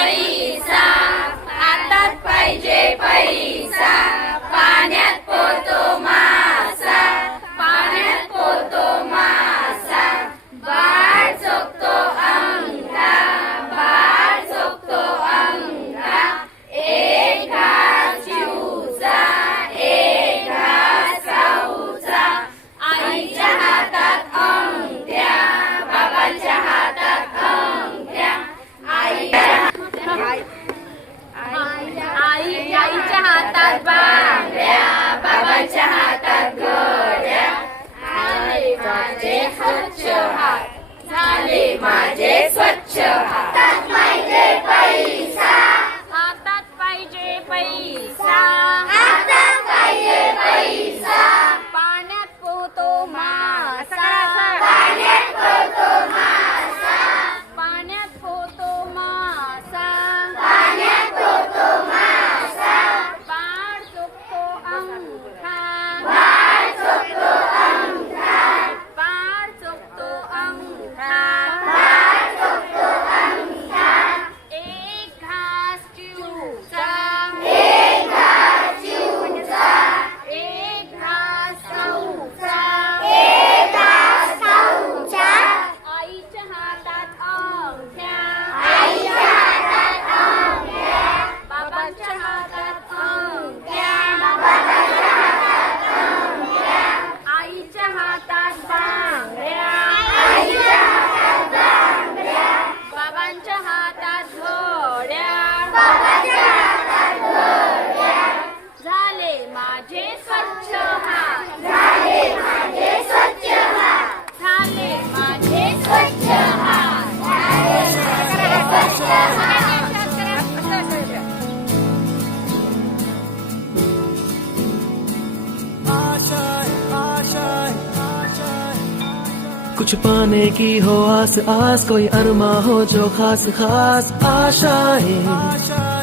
पैसा हातात पाहिजे पैसा कुछ पाने की हो आस आस कोई अरमा हो जो खास खास आशाएँ आशा